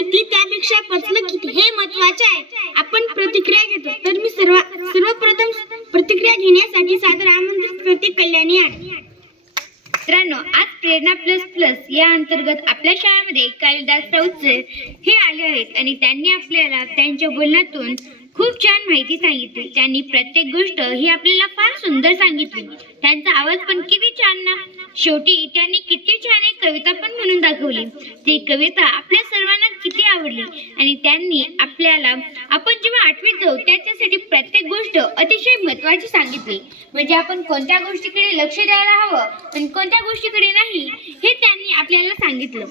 किती त्यापेक्षा पचलं किती? हे महत्त्वाचे आहे. आपण प्रतिक्रिया घेतो. तर मी सर्व सर्वप्रथम प्रतिक्रिया घेण्यासाठी सादर आमंत्रित करते कल्याणी आड. मित्रांनो आज प्रेरणा प्लस प्लस या अंतर्गत आपल्या शाळेमध्ये कालिदास राऊतचे हे आले आहेत आणि त्यांनी आपल्याला त्यांच्या बोलण्यातून खूप छान माहिती सांगितली. त्यांनी प्रत्येक गोष्ट ही आपल्याला फार सुंदर सांगितली. त्यांचा आवाज पण किती छान ना. शेवटी त्यांनी किती छान एक कविता पण म्हणून दाखवली. ती कविता आपल्या सर्वांना किती आवडली? आणि त्यांनी आपल्याला आपण जेव्हा आठवीत जाऊ त्याच्यासाठी प्रत्येक गोष्ट अतिशय महत्त्वाची सांगितली. म्हणजे आपण कोणत्या गोष्टीकडे लक्ष द्यायला हवं आणि कोणत्या गोष्टीकडे नाही हे त्यांनी आपल्याला सांगितलं.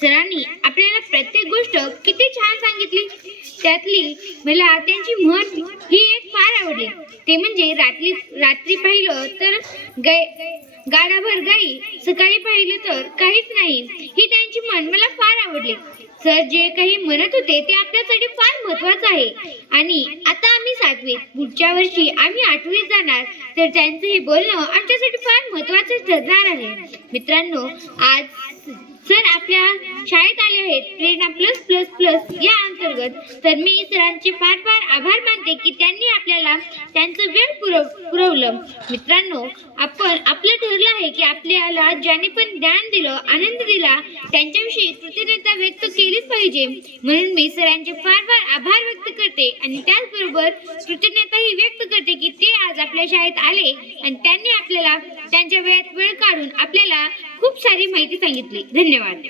सरांनी आपल्याला प्रत्येक गोष्ट किती छान सांगितली. त्यातली मला त्यांची म्हण ही एक फार आवडली. ते म्हणजे रात्री रात्री पाहिलं तर गाय गाडाभर गाई सकाळी पाहिलं तर काहीच नाही. ही त्यांची म्हण मला फार आवडली. सर जे काही म्हणत होते ते आपल्यासाठी फार महत्वाचं आहे. आणि आता आम्ही सातवीत. पुढच्या वर्षी आम्ही आठवीत जाणार. तर त्यांचं हे बोलणं आमच्यासाठी फार महत्वाचं ठरणार आहे. मित्रांनो आज सर आपल्या शाळेत आले आहेत. प्रेरणा प्लस प्लस प्लस या अंतर्गत. तर मी सरांचे फार फार आभार मानते की त्यांनी आपल्याला त्यांचं वेळ पुरव पुरवलं. मित्रांनो आपण आपलं ठरलं आहे की आपल्याला ज्याने पण ज्ञान दिलं आनंद दिला त्यांच्याविषयी कृतज्ञता व्यक्त केलीच पाहिजे. म्हणून मी सरांचे फार फार आभार व्यक्त करते आणि त्याचबरोबर कृतज्ञताही व्यक्त करते की ते आज आपल्या शाळेत आले आणि त्यांनी आपल्याला त्यांच्या वेळात वेळ काढून आपल्याला खूप सारी माहिती सांगितली. धन्यवाद.